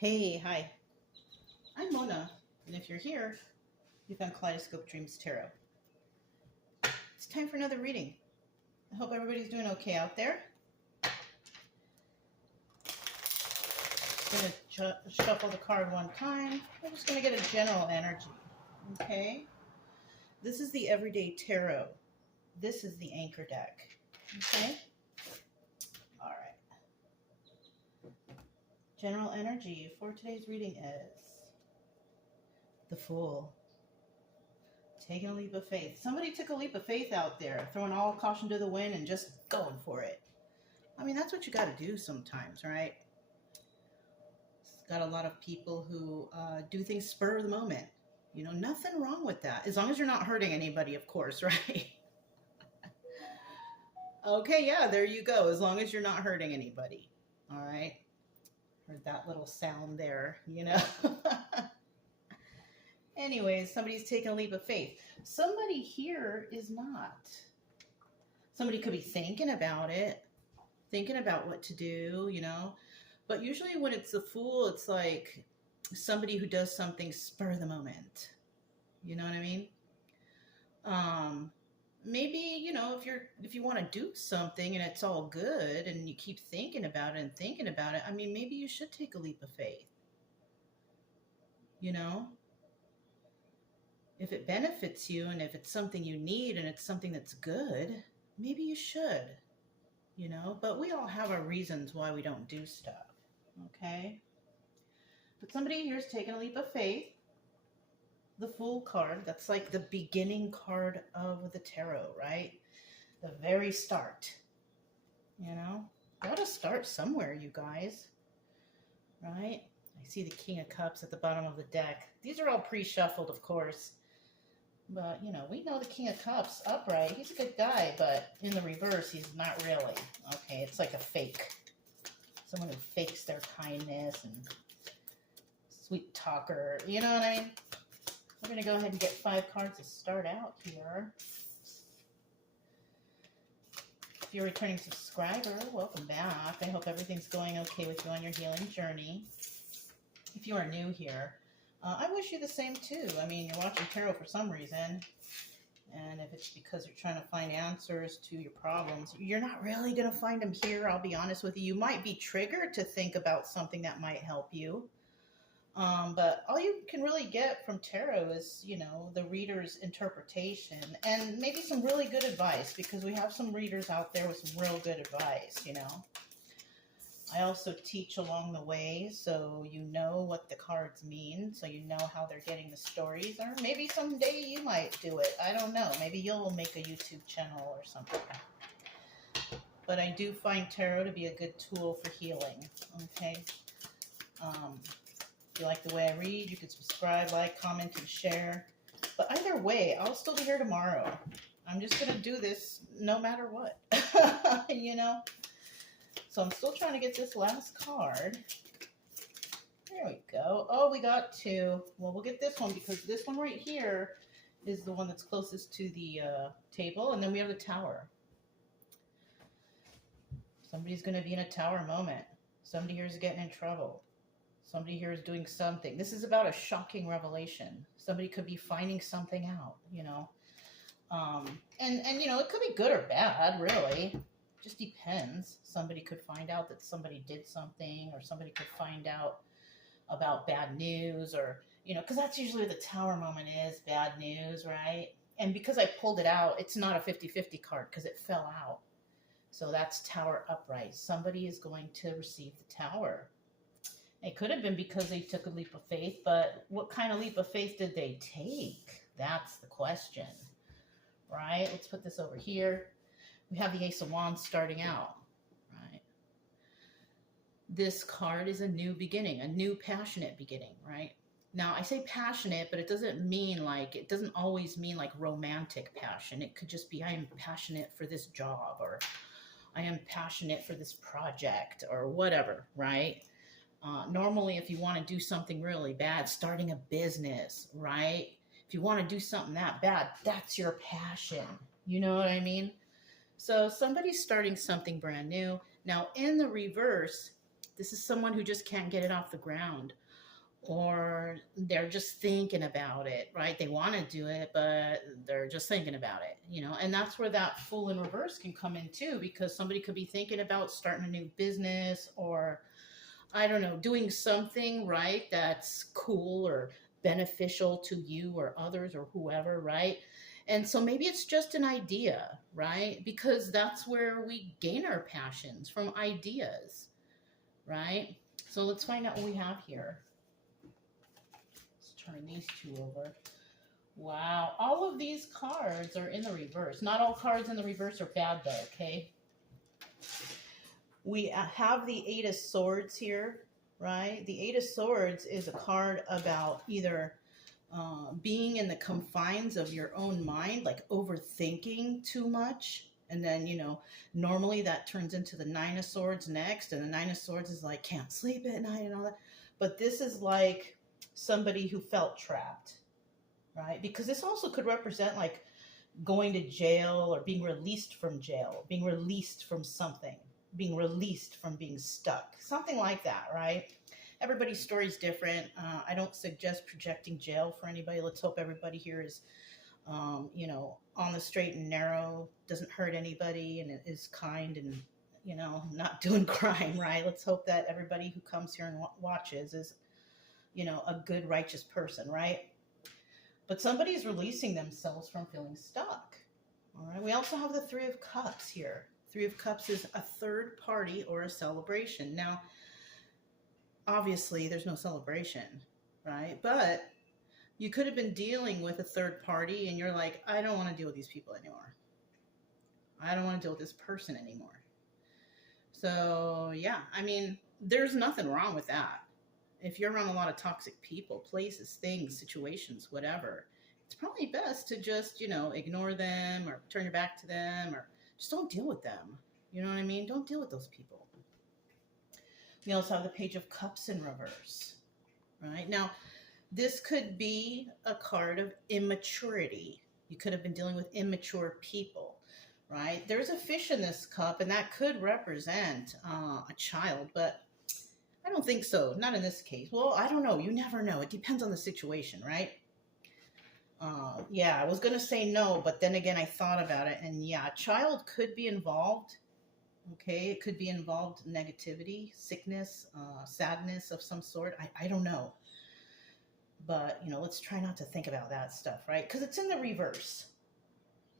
Hey, hi. I'm Mona, and if you're here, you found Kaleidoscope Dreams Tarot. It's time for another reading. I hope everybody's doing okay out there. I'm going to shuffle the card one time. I'm just going to get a general energy. Okay? This is the Everyday Tarot. This is the Anchor deck. Okay? All right. General energy for today's reading is the Fool. Taking a leap of faith. Somebody took a leap of faith out there, throwing all caution to the wind and just going for it. I mean, that's what you got to do sometimes, right? It's got a lot of people who do things spur of the moment. You know, nothing wrong with that. As long as you're not hurting anybody, of course, right? Okay, yeah, there you go. As long as you're not hurting anybody. All right. Heard that little sound there, you know? Anyways, somebody's taking a leap of faith. Somebody here is not. Somebody could be thinking about it, thinking about what to do, you know. But usually when it's the Fool, it's like somebody who does something spur of the moment. You know what I mean? Maybe, you know, if you want to do something and it's all good and you keep thinking about it and thinking about it, I mean, maybe you should take a leap of faith. You know? If it benefits you and if it's something you need and it's something that's good, maybe you should, you know, but we all have our reasons why we don't do stuff, okay? But somebody here's taking a leap of faith. The Fool card, that's like the beginning card of the tarot, right? The very start, you know? Gotta start somewhere, you guys, right? I see the King of Cups at the bottom of the deck. These are all pre-shuffled, of course. But, you know, we know the King of Cups upright. He's a good guy, but in the reverse, he's not really. Okay, it's like a fake. Someone who fakes their kindness and sweet talker. You know what I mean? We're going to go ahead and get 5 cards to start out here. If you're a returning subscriber, welcome back. I hope everything's going okay with you on your healing journey. If you are new here, I wish you the same too. I mean, you're watching tarot for some reason, and if it's because you're trying to find answers to your problems, you're not really going to find them here, I'll be honest with you. You might be triggered to think about something that might help you, but all you can really get from tarot is, you know, the reader's interpretation and maybe some really good advice, because we have some readers out there with some real good advice, you know. I also teach along the way, so you know what the cards mean, so you know how they're getting the stories, or maybe someday you might do it. I don't know. Maybe you'll make a YouTube channel or something. But I do find tarot to be a good tool for healing, okay? If you like the way I read, you can subscribe, like, comment, and share. But either way, I'll still be here tomorrow. I'm just going to do this no matter what, you know? So I'm still trying to get this last card. There we go. Oh, we got 2. Well, we'll get this one because this one right here is the one that's closest to the table. And then we have the Tower. Somebody's going to be in a tower moment. Somebody here is getting in trouble. Somebody here is doing something. This is about a shocking revelation. Somebody could be finding something out, you know. And you know, it could be good or bad, really. Just depends. Somebody could find out that somebody did something, or somebody could find out about bad news, or, you know, because that's usually what the Tower moment is, bad news, right? And because I pulled it out, it's not a 50-50 card because it fell out. So that's Tower upright. Somebody is going to receive the Tower. It could have been because they took a leap of faith, but what kind of leap of faith did they take? That's the question, right? Let's put this over here. We have the Ace of Wands starting out, right? This card is a new beginning, a new passionate beginning, right? Now, I say passionate, but it doesn't mean like, it doesn't always mean like romantic passion. It could just be, I am passionate for this job, or I am passionate for this project, or whatever, right? Normally, if you want to do something really bad, starting a business, right? If you want to do something that bad, that's your passion. You know what I mean? So somebody's starting something brand new. Now, in the reverse, This is someone who just can't get it off the ground, or they're just thinking about it, right? They want to do it, but they're just thinking about it, and that's where that Fool in reverse can come in too, because somebody could be thinking about starting a new business, or I don't know, doing something, right, that's cool or beneficial to you or others or whoever, right? And so maybe it's just an idea, right? Because that's where we gain our passions, from ideas, right? So let's find out what we have here. Let's turn these two over. Wow, all of these cards are in the reverse. Not all cards in the reverse are bad though, okay? We have the Eight of Swords here, right? The Eight of Swords is a card about either being in the confines of your own mind, like overthinking too much. And then, normally that turns into the Nine of Swords next. And the Nine of Swords is like, can't sleep at night and all that. But this is like somebody who felt trapped, right? Because this also could represent like going to jail, or being released from jail, being released from something, being released from being stuck, something like that, right? Everybody's story is different. I don't suggest projecting jail for anybody. Let's hope everybody here is, on the straight and narrow, doesn't hurt anybody, and is kind and, not doing crime, right? Let's hope that everybody who comes here and watches is, a good, righteous person, right? But somebody's releasing themselves from feeling stuck, all right? We also have the Three of Cups here. Three of Cups is a third party or a celebration. Now, obviously, there's no celebration, right? But you could have been dealing with a third party and you're like, I don't want to deal with these people anymore. I don't want to deal with this person anymore. So, yeah, I mean, there's nothing wrong with that. If you're around a lot of toxic people, places, things, situations, whatever, it's probably best to just, ignore them or turn your back to them, or just don't deal with them. You know what I mean? Don't deal with those people. We also have the Page of Cups in reverse, right? Now, this could be a card of immaturity. You could have been dealing with immature people, right? There's a fish in this cup, and that could represent a child, but I don't think so. Not in this case. Well, I don't know. You never know. It depends on the situation, right? Yeah, I was going to say no, but then again, I thought about it, and yeah, a child could be involved. Okay, it could be involved negativity, sickness, sadness of some sort. I don't know. But, let's try not to think about that stuff, right? Because it's in the reverse.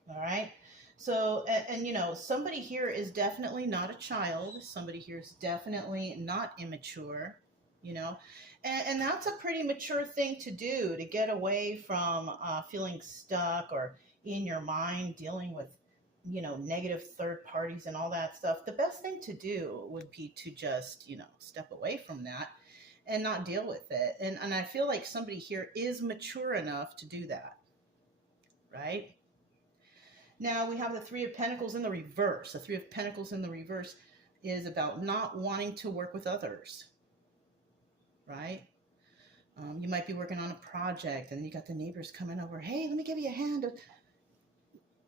All right? So, and somebody here is definitely not a child. Somebody here is definitely not immature, And that's a pretty mature thing to do, to get away from feeling stuck or in your mind dealing with, negative third parties and all that stuff. The best thing to do would be to just, step away from that and not deal with it. And I feel like somebody here is mature enough to do that, right? Now we have the Three of Pentacles in the reverse. The Three of Pentacles in the reverse is about not wanting to work with others, right? You might be working on a project and you got the neighbors coming over. Hey, let me give you a hand.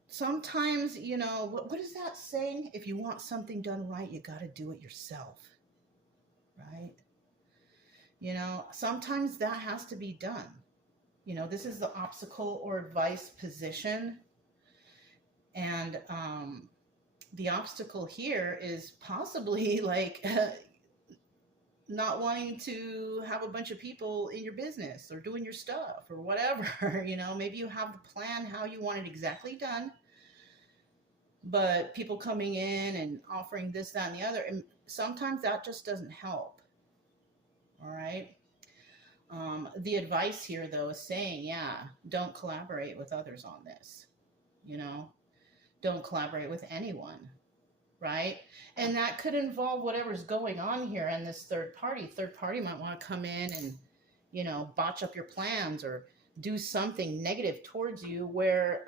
Sometimes, what is that saying? If you want something done right, you got to do it yourself, right? Sometimes that has to be done. This is the obstacle or advice position. And the obstacle here is possibly like not wanting to have a bunch of people in your business or doing your stuff or whatever. Maybe you have the plan how you want it exactly done, but people coming in and offering this, that, and the other, and sometimes that just doesn't help. All right. The advice here, though, is saying, yeah, don't collaborate with others on this. Don't collaborate with anyone, right? And that could involve whatever's going on here in this third party. Third party might want to come in and, botch up your plans or do something negative towards you, where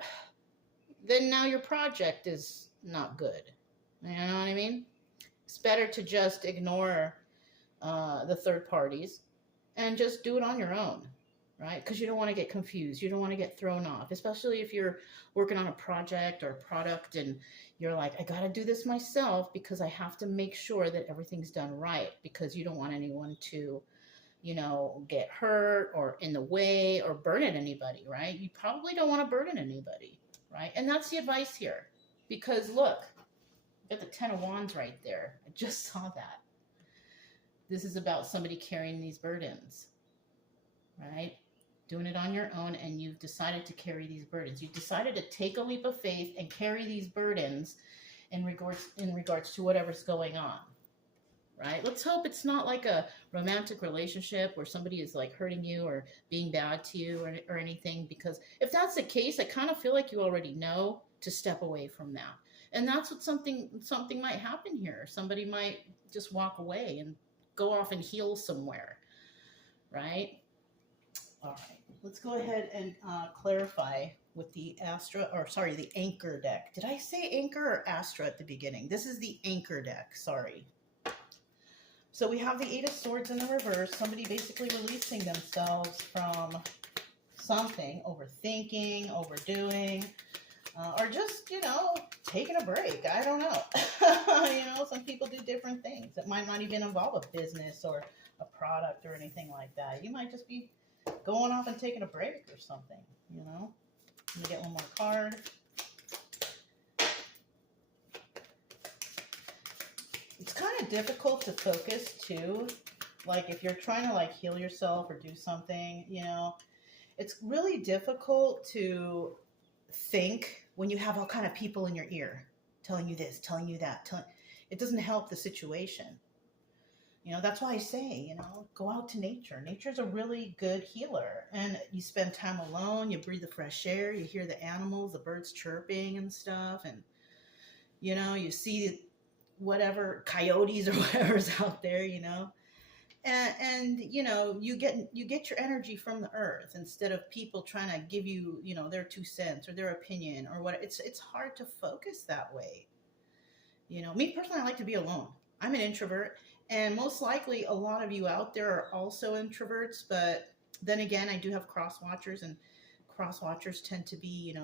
then now your project is not good. You know what I mean? It's better to just ignore the third parties and just do it on your own. right? Because you don't want to get confused. You don't want to get thrown off, especially if you're working on a project or a product and you're like, I got to do this myself because I have to make sure that everything's done right because you don't want anyone to, get hurt or in the way or burden anybody, right? You probably don't want to burden anybody, right? And that's the advice here. Because look, got the 10 of Wands right there. I just saw that. This is about somebody carrying these burdens, right? Doing it on your own, and you've decided to carry these burdens. You've decided to take a leap of faith and carry these burdens in regards to whatever's going on, right? Let's hope it's not like a romantic relationship where somebody is like hurting you or being bad to you or anything, because if that's the case, I kind of feel like you already know to step away from that. And that's what something might happen here. Somebody might just walk away and go off and heal somewhere, right? All right, let's go ahead and clarify with the the Anchor deck. Did I say Anchor or Astra at the beginning? This is the Anchor deck, sorry. So we have the Eight of Swords in the reverse, somebody basically releasing themselves from something, overthinking, overdoing, or just, taking a break. I don't know. Some people do different things. It might not even involve a business or a product or anything like that. You might just be going off and taking a break or something, Let me get one more card. It's kind of difficult to focus too. Like if you're trying to like heal yourself or do something, it's really difficult to think when you have all kind of people in your ear telling you this, telling you that. It doesn't help the situation. That's why I say, go out to nature. Nature's a really good healer. And you spend time alone, you breathe the fresh air, you hear the animals, the birds chirping and stuff. And, you see whatever coyotes or whatever's out there, and you get your energy from the earth instead of people trying to give you, their 2 cents or their opinion or what. It's hard to focus that way. Me personally, I like to be alone. I'm an introvert. And most likely a lot of you out there are also introverts, but then again, I do have cross watchers, and cross watchers tend to be,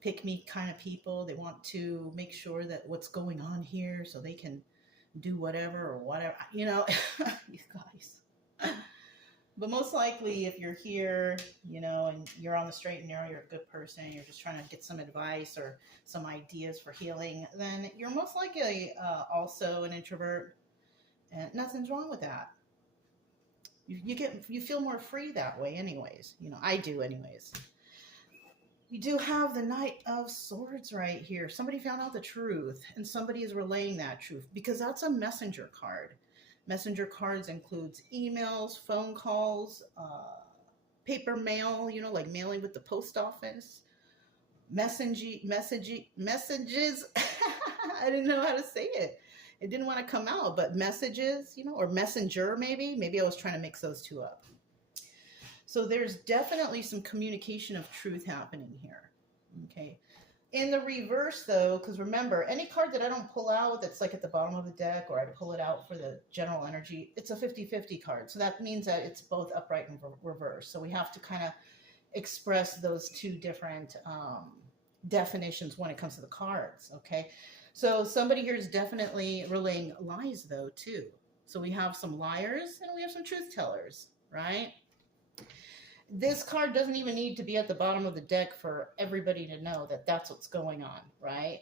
pick me kind of people. They want to make sure that what's going on here so they can do whatever or whatever, you guys. But most likely if you're here, and you're on the straight and narrow, you're a good person, you're just trying to get some advice or some ideas for healing, then you're most likely also an introvert. And nothing's wrong with that. You feel more free that way anyways. I do anyways. You do have the Knight of Swords right here. Somebody found out the truth, and somebody is relaying that truth, because that's a messenger card. Messenger cards includes emails, phone calls, paper mail, like mailing with the post office, messages. I didn't know how to say it. It didn't want to come out, but messages, or messenger maybe. Maybe I was trying to mix those two up. So there's definitely some communication of truth happening here. Okay. In the reverse though, because remember, any card that I don't pull out that's like at the bottom of the deck, or I pull it out for the general energy, it's a 50-50 card. So that means that it's both upright and reverse. So we have to kind of express those two different definitions when it comes to the cards. Okay. So somebody here is definitely relaying lies though too. So we have some liars and we have some truth tellers, right? This card doesn't even need to be at the bottom of the deck for everybody to know that that's what's going on, right?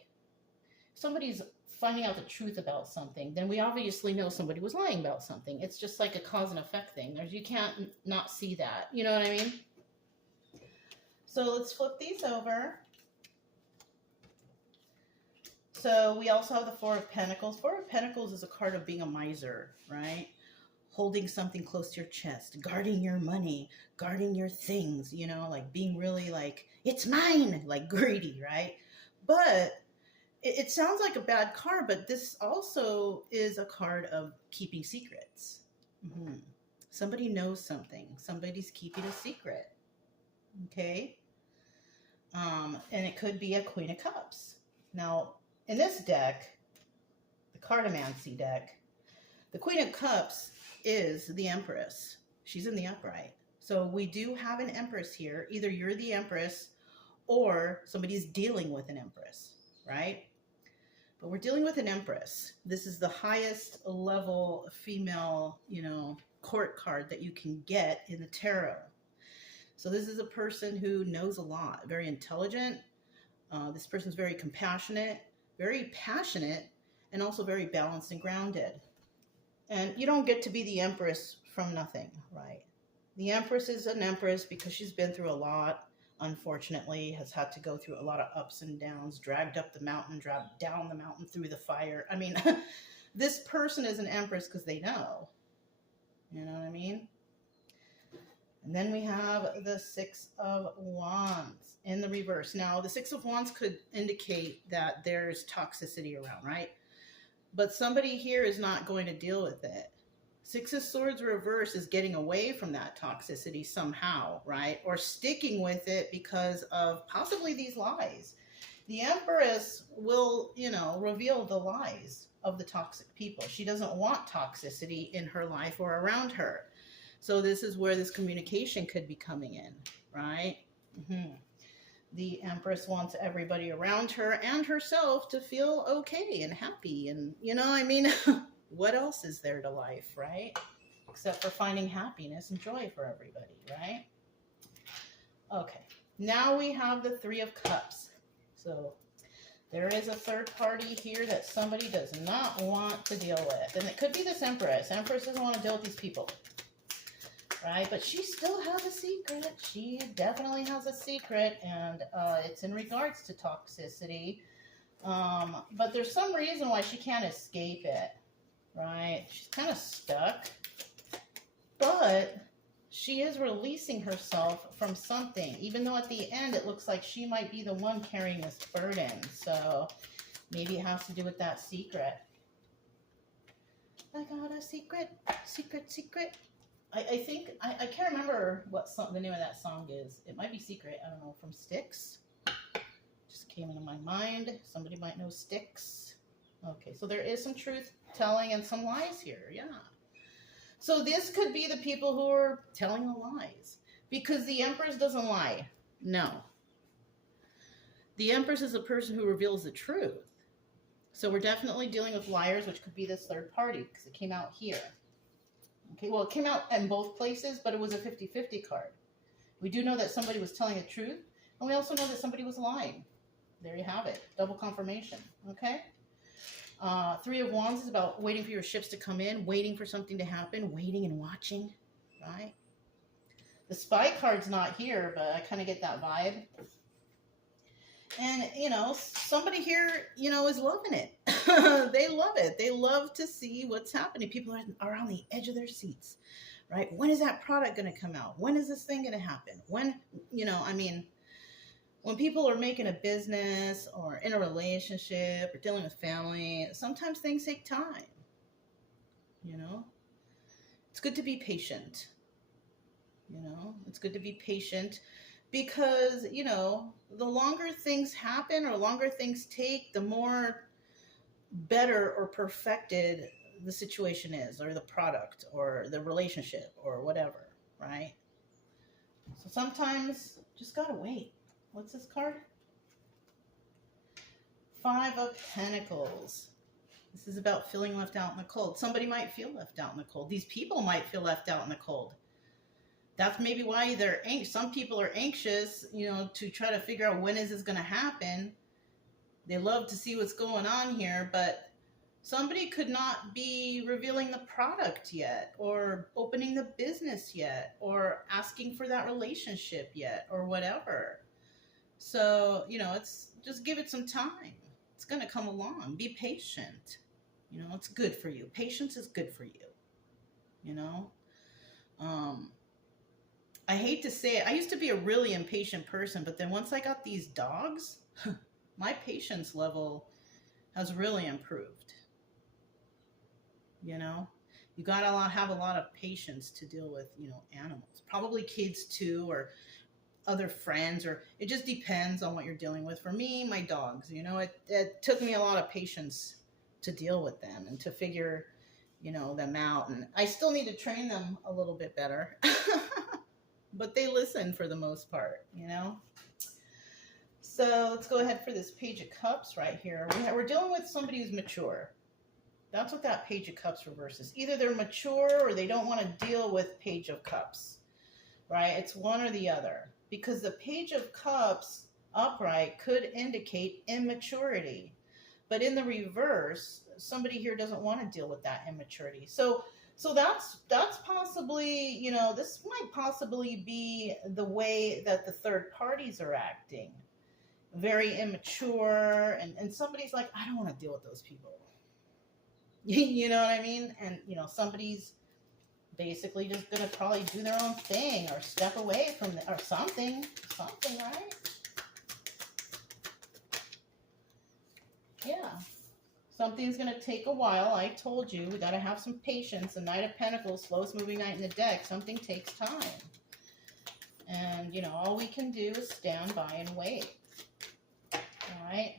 If somebody's finding out the truth about something, then we obviously know somebody was lying about something. It's just like a cause and effect thing. You can't not see that. You know what I mean? So let's flip these over. So we also have the Four of Pentacles. Four of Pentacles is a card of being a miser, right? Holding something close to your chest, guarding your money, guarding your things, like being really like, it's mine, like greedy, right? But it sounds like a bad card, but this also is a card of keeping secrets. Mm-hmm. Somebody knows something. Somebody's keeping a secret, okay? And it could be a Queen of Cups. Now, in this deck, the Cartomancy deck, the Queen of Cups is the Empress. She's in the upright. So we do have an Empress here. Either you're the Empress or somebody's dealing with an Empress, right? But we're dealing with an Empress. This is the highest level female, court card that you can get in the tarot. So this is a person who knows a lot, very intelligent. This person's very compassionate, very passionate, and also very balanced and grounded. And you don't get to be the Empress from nothing, right? The Empress is an Empress because she's been through a lot, unfortunately, has had to go through a lot of ups and downs, dragged up the mountain, dragged down the mountain through the fire. I mean, this person is an Empress because they know. You know what I mean? And then we have the Six of Wands in the reverse. Now, the Six of Wands could indicate that there's toxicity around, right? But somebody here is not going to deal with it. Six of Swords reverse is getting away from that toxicity somehow, right? Or sticking with it because of possibly these lies. The Empress will, reveal the lies of the toxic people. She doesn't want toxicity in her life or around her. So this is where this communication could be coming in, right? The Empress wants everybody around her and herself to feel okay and happy. And, what else is there to life, right? Except for finding happiness and joy for everybody, right? Okay, now we have the Three of Cups. So there is a third party here that somebody does not want to deal with. And it could be this Empress. Empress doesn't want to deal with these people, right? But she still has a secret. She definitely has a secret, and it's in regards to toxicity. But there's some reason why she can't escape it, right? She's kind of stuck, but she is releasing herself from something, even though at the end it looks like she might be the one carrying this burden. So maybe it has to do with that secret. I got a secret, secret. I think, I can't remember what the name of that song is. It might be Secret, I don't know, from Styx. Just came into my mind. Somebody might know Styx. Okay, so there is some truth telling and some lies here, yeah. So this could be the people who are telling the lies. Because the Empress doesn't lie. No. The Empress is a person who reveals the truth. So we're definitely dealing with liars, which could be this third party, because it came out here. Okay, well, it came out in both places, but it was a 50-50 card. We do know that somebody was telling the truth, and we also know that somebody was lying. There you have it. Double confirmation, okay? Three of Wands is about waiting for your ships to come in, waiting for something to happen, waiting and watching, right? The Spy card's not here, but I kind of get that vibe. And, somebody here, is loving it. They love it. They love to see what's happening. People are on the edge of their seats, right? When is that product going to come out? When is this thing going to happen? When, when people are making a business or in a relationship or dealing with family, sometimes things take time, It's good to be patient, It's good to be patient. Because, the longer things happen or longer things take, the more better or perfected the situation is, or the product, or the relationship, or whatever, right? So sometimes just gotta wait. What's this card? Five of Pentacles. This is about feeling left out in the cold. Somebody might feel left out in the cold. These people might feel left out in the cold. That's maybe why they're anxious. Some people are anxious, to try to figure out when is this going to happen. They love to see what's going on here, but somebody could not be revealing the product yet, or opening the business yet, or asking for that relationship yet, or whatever. So, it's just give it some time. It's going to come along. Be patient. It's good for you. Patience is good for you. I hate to say it. I used to be a really impatient person, but then once I got these dogs, my patience level has really improved. You got to have a lot of patience to deal with, animals. Probably kids too, or other friends, or it just depends on what you're dealing with. For me, my dogs, it took me a lot of patience to deal with them and to figure, them out. And I still need to train them a little bit better. but they listen for the most part, you know? So let's go ahead for this Page of Cups right here. We're dealing with somebody who's mature. That's what that Page of Cups reverses. Either they're mature or they don't want to deal with Page of Cups, right? It's one or the other. Because the Page of Cups upright could indicate immaturity. But in the reverse, somebody here doesn't want to deal with that immaturity. So that's possibly, you know, this might possibly be the way that the third parties are acting. Very immature, and somebody's like, I don't want to deal with those people. You know what I mean? And, you know, somebody's basically just going to probably do their own thing or step away from or something, right? Yeah. Something's going to take a while. I told you, we got to have some patience. The Knight of Pentacles, slowest moving knight in the deck. Something takes time. And, you know, all we can do is stand by and wait. All right?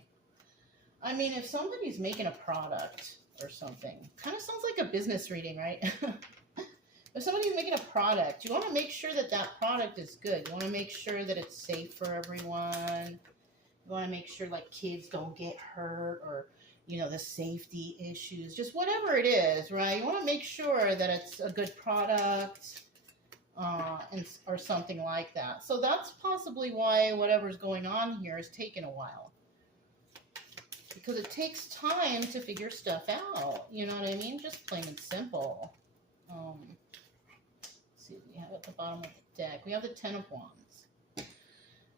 I mean, if somebody's making a product or something, kind of sounds like a business reading, right? If somebody's making a product, you want to make sure that that product is good. You want to make sure that it's safe for everyone. You want to make sure, like, kids don't get hurt, or, you know, the safety issues, just whatever it is, right? You want to make sure that it's a good product, or something like that. So that's possibly why whatever's going on here is taking a while. Because it takes time to figure stuff out. You know what I mean? Just plain and simple. Let's see what we have at the bottom of the deck. We have the Ten of Wands.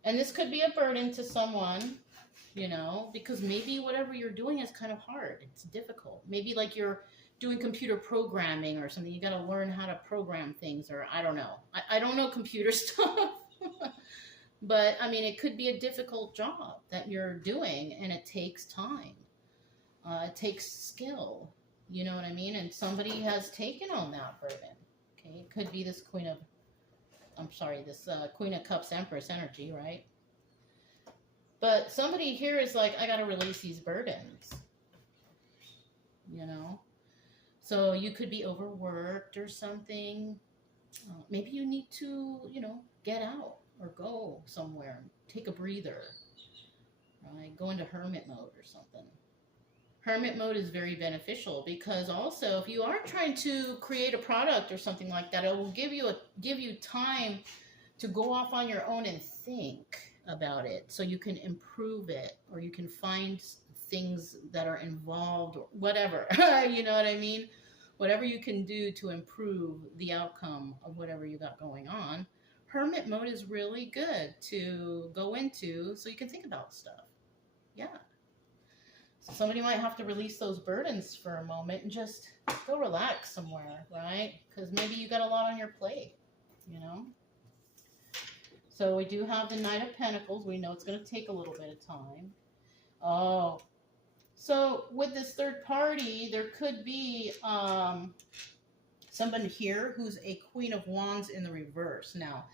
And this could be a burden to someone, you know, because maybe whatever you're doing is kind of hard. It's difficult. Maybe like you're doing computer programming or something. You got to learn how to program things, or I don't know. I don't know computer stuff. But, I mean, it could be a difficult job that you're doing, and it takes time. It takes skill, you know what I mean? And somebody has taken on that burden. Okay, it could be this Queen of Cups Empress energy, right? But somebody here is like, I got to release these burdens, you know? So you could be overworked or something. Maybe you need to, you know, get out. Or go somewhere, take a breather, right? Go into hermit mode or something. Hermit mode is very beneficial because also if you are trying to create a product or something like that, it will give you time to go off on your own and think about it, so you can improve it, or you can find things that are involved or whatever. You know what I mean? Whatever you can do to improve the outcome of whatever you got going on. Hermit mode is really good to go into so you can think about stuff. Yeah. So somebody might have to release those burdens for a moment and just go relax somewhere, right? Because maybe you got a lot on your plate, you know? So we do have the Knight of Pentacles. We know it's going to take a little bit of time. Oh. So with this third party, there could be somebody here who's a Queen of Wands in the reverse. Now,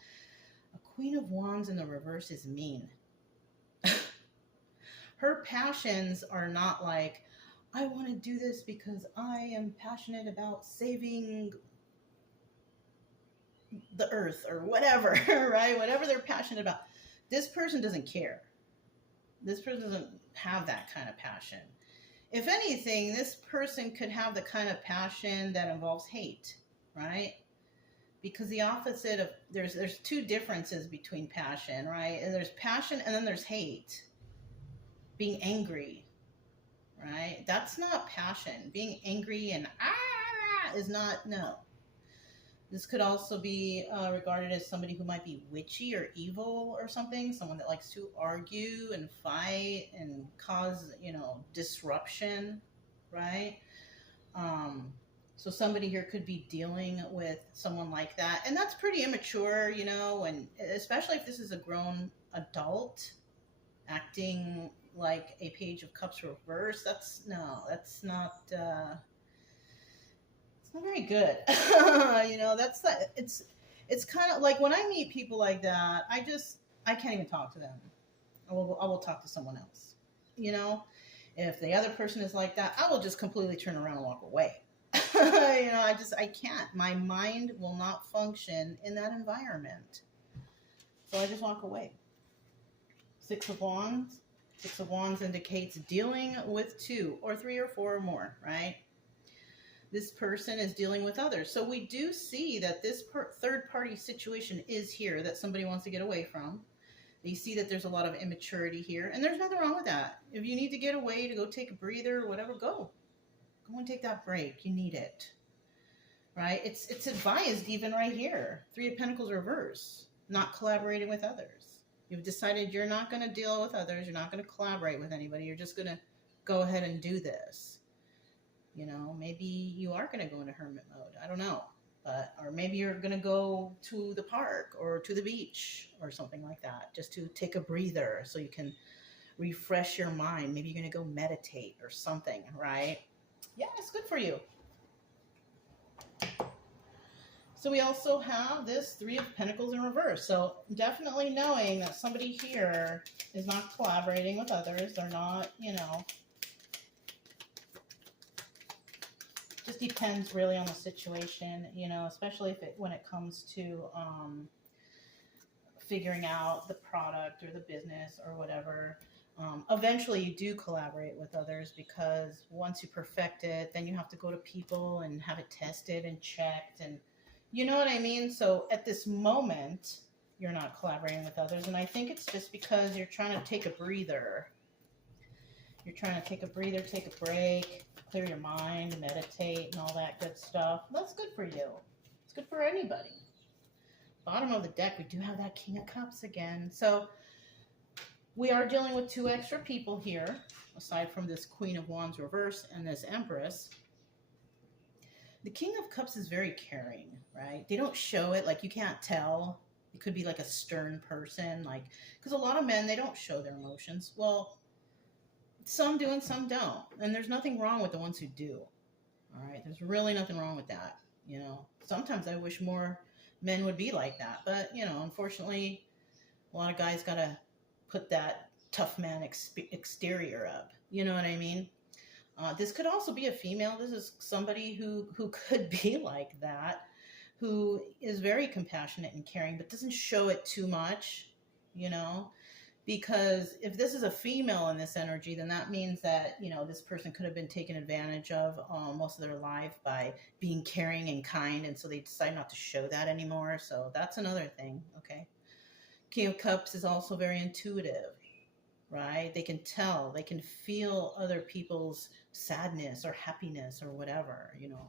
a Queen of Wands in the reverse is mean. Her passions are not like, I want to do this because I am passionate about saving the earth or whatever, right? Whatever they're passionate about. This person doesn't care. This person doesn't have that kind of passion. If anything, this person could have the kind of passion that involves hate, right? Because the opposite of, there's two differences between passion, right? And there's passion and then there's hate. Being angry, right? That's not passion. Being angry and is not, no. This could also be regarded as somebody who might be witchy or evil or something. Someone that likes to argue and fight and cause, you know, disruption, right? So somebody here could be dealing with someone like that. And that's pretty immature, you know, and especially if this is a grown adult acting like a Page of Cups reverse. That's not it's not very good. You know, it's kind of like when I meet people like that, I can't even talk to them. I will talk to someone else. You know, if the other person is like that, I will just completely turn around and walk away. You know, I can't. My mind will not function in that environment. So I just walk away. Six of Wands. Six of Wands indicates dealing with two or three or four or more, right? This person is dealing with others. So we do see that this third party situation is here that somebody wants to get away from. You see that there's a lot of immaturity here, and there's nothing wrong with that. If you need to get away, to go take a breather or whatever, go and take that break. You need it, right? It's advised even right here. Three of Pentacles reverse, not collaborating with others. You've decided you're not going to deal with others. You're not going to collaborate with anybody. You're just going to go ahead and do this. You know, maybe you are going to go into hermit mode. I don't know. Or maybe you're going to go to the park or to the beach or something like that, just to take a breather so you can refresh your mind. Maybe you're going to go meditate or something, right? Yeah, it's good for you. So we also have this Three of Pentacles in reverse. So definitely knowing that somebody here is not collaborating with others. They're not, you know, just depends really on the situation, you know, especially if when it comes to figuring out the product or the business or whatever. Eventually you do collaborate with others, because once you perfect it, then you have to go to people and have it tested and checked, and you know what I mean? So at this moment, you're not collaborating with others, and I think it's just because you're trying to take a breather. You're trying to take a breather, take a break, clear your mind, meditate, and all that good stuff. That's good for you. It's good for anybody. Bottom of the deck, we do have that King of Cups again. So we are dealing with two extra people here, aside from this Queen of Wands reverse and this Empress. The King of Cups is very caring, right? They don't show it, like you can't tell. It could be like a stern person, like, because a lot of men, they don't show their emotions. Well, some do and some don't. And there's nothing wrong with the ones who do. All right. There's really nothing wrong with that. You know, sometimes I wish more men would be like that. But, you know, unfortunately, a lot of guys got to put that tough man exterior up. You know what I mean? This could also be a female. This is somebody who could be like that, who is very compassionate and caring, but doesn't show it too much, you know? Because if this is a female in this energy, then that means that, you know, this person could have been taken advantage of most of their life by being caring and kind. And so they decide not to show that anymore. So that's another thing. Okay. King of Cups is also very intuitive, right? They can tell, they can feel other people's sadness or happiness or whatever, you know.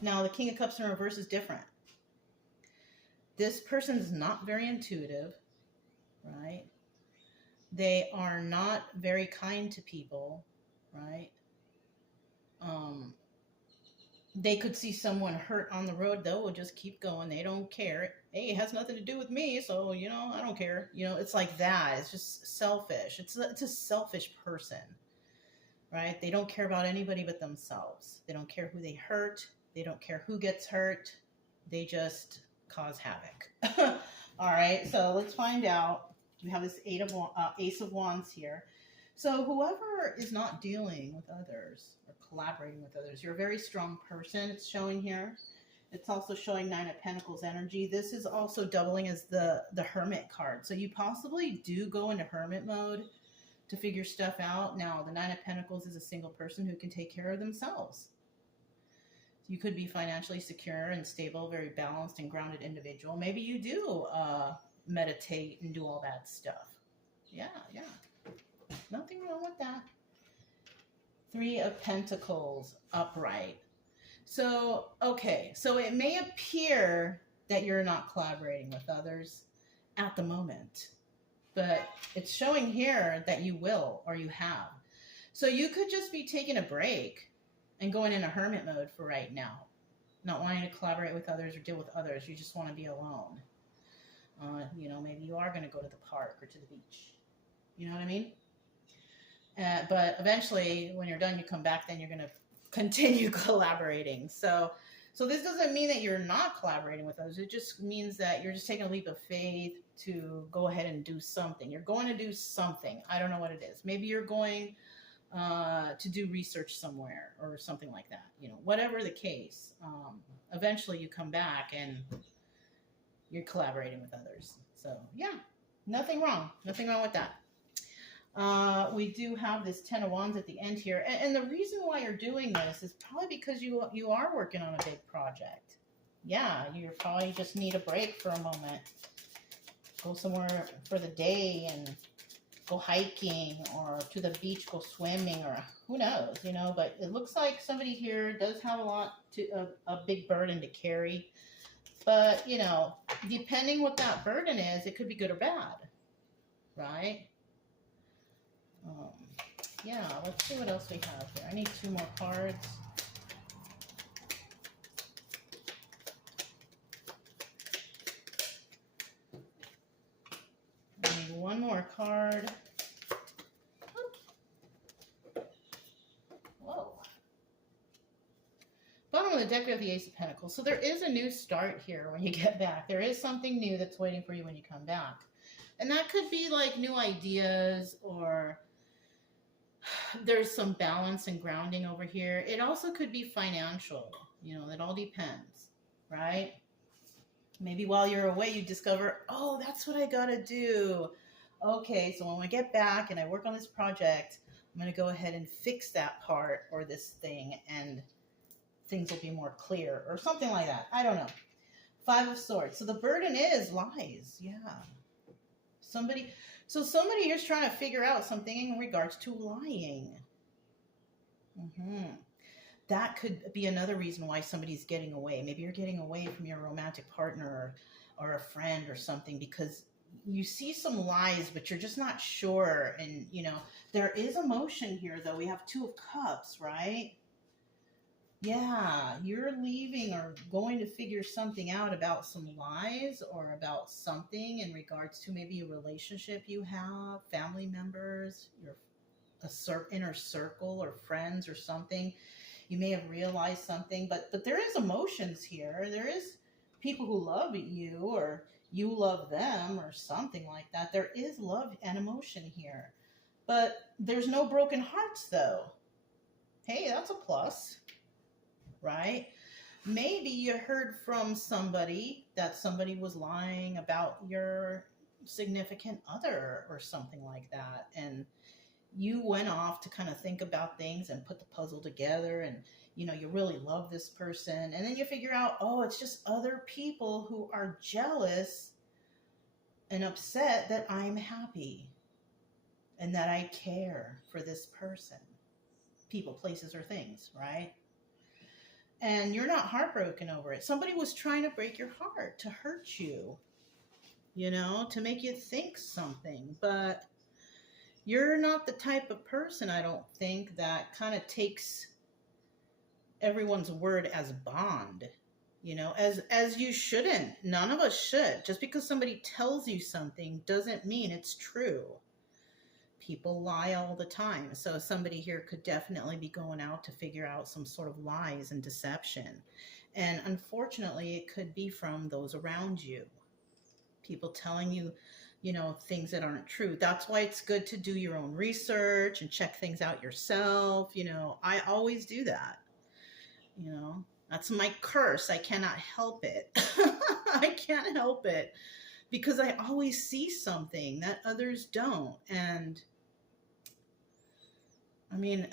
Now the King of Cups in reverse is different. This person's not very intuitive, right? They are not very kind to people, right? They could see someone hurt on the road, though, will just keep going. They don't care. Hey, it has nothing to do with me, so, you know, I don't care. You know, it's like that. It's just selfish. It's a selfish person, right? They don't care about anybody but themselves. They don't care who they hurt. They don't care who gets hurt. They just cause havoc. All right, so let's find out. We have this Ace of Wands here. So whoever is not dealing with others or collaborating with others, you're a very strong person, it's showing here. It's also showing Nine of Pentacles energy. This is also doubling as the Hermit card. So you possibly do go into Hermit mode to figure stuff out. Now, the Nine of Pentacles is a single person who can take care of themselves. You could be financially secure and stable, very balanced and grounded individual. Maybe you do meditate and do all that stuff. Yeah. Nothing wrong with that. Three of Pentacles upright. So, okay. So it may appear that you're not collaborating with others at the moment, but it's showing here that you will, or you have. So you could just be taking a break and going in a hermit mode for right now. Not wanting to collaborate with others or deal with others. You just want to be alone. You know, maybe you are going to go to the park or to the beach. You know what I mean? But eventually, when you're done, you come back, then you're going to continue collaborating. So this doesn't mean that you're not collaborating with others. It just means that you're just taking a leap of faith to go ahead and do something. You're going to do something. I don't know what it is. Maybe you're going to do research somewhere or something like that. You know, whatever the case, eventually you come back and you're collaborating with others. So yeah, nothing wrong with that. We do have this 10 of Wands at the end here. And the reason why you're doing this is probably because you are working on a big project. Yeah, you probably just need a break for a moment. Go somewhere for the day and go hiking, or to the beach, go swimming, or who knows, you know. But it looks like somebody here does have a big burden to carry. But, you know, depending what that burden is, it could be good or bad, right? Yeah, let's see what else we have here. I need 2 more cards. I need 1 more card. Whoa. Bottom of the deck, we have the Ace of Pentacles. So there is a new start here when you get back. There is something new that's waiting for you when you come back. And that could be like new ideas, or there's some balance and grounding over here. It also could be financial. You know, it all depends, right? Maybe while you're away, you discover, oh, that's what I got to do. Okay, so when I get back and I work on this project, I'm going to go ahead and fix that part or this thing, and things will be more clear, or something like that. I don't know. 5 of Swords. So the burden is lies. Yeah. Somebody here's trying to figure out something in regards to lying. That could be another reason why somebody's getting away. Maybe you're getting away from your romantic partner or a friend or something, because you see some lies, but you're just not sure. And, you know, there is emotion here, though. We have 2 of Cups, right? Yeah, you're leaving or going to figure something out about some lies, or about something in regards to maybe a relationship you have, family members, your inner circle, or friends, or something. You may have realized something, but there is emotions here. There is people who love you, or you love them, or something like that. There is love and emotion here. But there's no broken hearts, though. Hey, that's a plus. Right? Maybe you heard from somebody that somebody was lying about your significant other or something like that, and you went off to kind of think about things and put the puzzle together, and you know, you really love this person, and then you figure out, oh, it's just other people who are jealous and upset that I'm happy and that I care for this person. People, places, or things, right? And you're not heartbroken over it. Somebody was trying to break your heart, to hurt you, you know, to make you think something. But you're not the type of person, I don't think, that kind of takes everyone's word as bond, you know, as you shouldn't. None of us should. Just because somebody tells you something doesn't mean it's true. People lie all the time. So somebody here could definitely be going out to figure out some sort of lies and deception. And unfortunately, it could be from those around you. People telling you, you know, things that aren't true. That's why it's good to do your own research and check things out yourself. You know, I always do that. You know, that's my curse. I cannot help it. I can't help it, because I always see something that others don't. And I mean,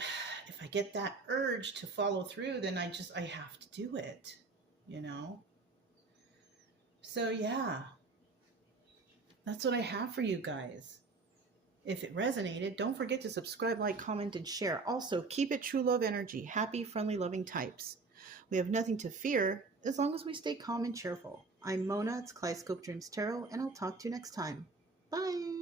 if I get that urge to follow through, then I have to do it, you know? So yeah, that's what I have for you guys. If it resonated, don't forget to subscribe, like, comment, and share. Also, keep it true love energy. Happy, friendly, loving types. We have nothing to fear as long as we stay calm and cheerful. I'm Mona. It's Kaleidoscope Dreams Tarot, and I'll talk to you next time. Bye.